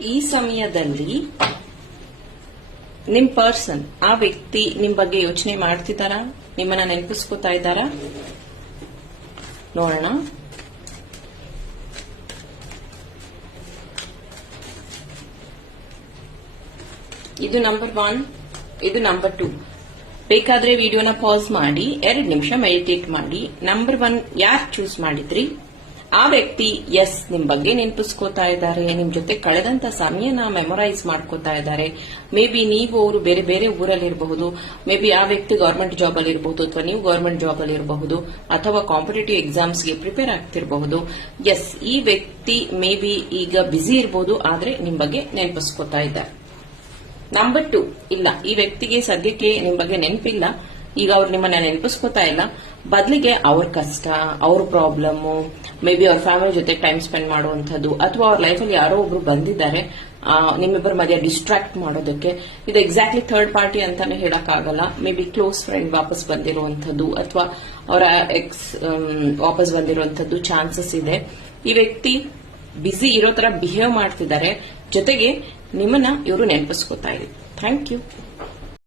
ಈ ಸಮಯದಲ್ಲಿ ನಿಮ್ ಪರ್ಸನ್ ಆ ವ್ಯಕ್ತಿ ನಿಮ್ ಬಗ್ಗೆ ಯೋಚನೆ ಮಾಡ್ತಿದ್ದಾರಾ? ನಿಮ್ಮನ್ನ ನೆನಪಿಸ್ಕೋತಾ ಇದ್ದಾರಾ? ನೋಡೋಣ. ಇದು ನಂಬರ್ ಒನ್ ಇದು ನಂಬರ್ ಟೂ ಬೇಕಾದ್ರೆ ವಿಡಿಯೋನ ಪಾಸ್ ಮಾಡಿ, ಎರಡು ನಿಮಿಷ ಮೆಡಿಟೇಟ್ ಮಾಡಿ. ನಂಬರ್ ಒನ್ ಯಾರು ಚೂಸ್ ಮಾಡಿದ್ರಿ? ಆ ವ್ಯಕ್ತಿ, ಎಸ್, ನಿಮ್ ಬಗ್ಗೆ ನೆನಪಿಸ್ಕೋತಾ ಇದ್ದಾರೆ. ನಿಮ್ ಜೊತೆ ಕಳೆದಂತ ಸಮಯನ ಮೆಮೊರೈಸ್ ಮಾಡ್ಕೋತಾ ಇದ್ದಾರೆ. ಮೇ ಬಿ ನೀವು ಅವರು ಬೇರೆ ಬೇರೆ ಊರಲ್ಲಿ ಇರಬಹುದು ಮೇ ಬಿ ಆ ವ್ಯಕ್ತಿ ಗೌರ್ಮೆಂಟ್ ಜಾಬ್ ಅಲ್ಲಿ ಇರಬಹುದು ಅಥವಾ ನೀವು ಗೌರ್ಮೆಂಟ್ ಜಾಬ್ ಅಲ್ಲಿ ಇರಬಹುದು ಅಥವಾ ಕಾಂಪಿಟೇಟಿವ್ ಎಕ್ಸಾಮ್ಸ್ಗೆ ಪ್ರಿಪೇರ್ ಆಗ್ತಿರಬಹುದು. ಎಸ್, ಈ ವ್ಯಕ್ತಿ ಮೇ ಬಿ ಈಗ ಬ್ಯುಸಿ ಇರಬಹುದು ಆದ್ರೆ ನಿಮ್ ಬಗ್ಗೆ ನೆನಪಿಸ್ಕೋತಾ ಇದ್ದಾರೆ. ನಂಬರ್ ಟು, ಇಲ್ಲ, ಈ ವ್ಯಕ್ತಿಗೆ ಸದ್ಯಕ್ಕೆ ನಿಮ್ ಬಗ್ಗೆ ನೆನಪಿಲ್ಲ. ಈಗ ಅವ್ರು ನಿಮ್ಮನ್ನ ನೆನಪಿಸ್ಕೋತಾ ಇಲ್ಲ. ಬದಲಿಗೆ ಅವ್ರ ಕಷ್ಟ, ಅವ್ರ ಪ್ರಾಬ್ಲಮ್ ಮೇ ಬಿ ಅವ್ರ ಫ್ಯಾಮಿಲಿ ಜೊತೆ ಟೈಮ್ ಸ್ಪೆಂಡ್ ಮಾಡುವಂಥದ್ದು, ಅಥವಾ ಅವ್ರ ಲೈಫಲ್ಲಿ ಯಾರೋ ಒಬ್ರು ಬಂದಿದ್ದಾರೆ ನಿಮ್ಮಿಬ್ಬರ ಮಧ್ಯ ಡಿಸ್ಟ್ರಾಕ್ಟ್ ಮಾಡೋದಕ್ಕೆ. ಇದು ಎಕ್ಸಾಕ್ಟ್ಲಿ ಥರ್ಡ್ ಪಾರ್ಟಿ ಅಂತಾನೆ ಹೇಳಕ್ಕಾಗಲ್ಲ. ಮೇ ಬಿ ಕ್ಲೋಸ್ ಫ್ರೆಂಡ್ ವಾಪಸ್ ಬಂದಿರುವಂಥದ್ದು, ಅಥವಾ ಅವರ ಎಕ್ಸ್ ವಾಪಸ್ ಬಂದಿರುವಂಥದ್ದು ಚಾನ್ಸಸ್ ಇದೆ. ಈ ವ್ಯಕ್ತಿ ಬ್ಯುಸಿ ಇರೋ ತರ ಬಿಹೇವ್ ಮಾಡ್ತಿದ್ದಾರೆ. ಜೊತೆಗೆ ನಿಮ್ಮನ್ನ ಇವರು ನೆನಪಿಸ್ಕೋತಾ ಇದೆ ಥ್ಯಾಂಕ್ ಯು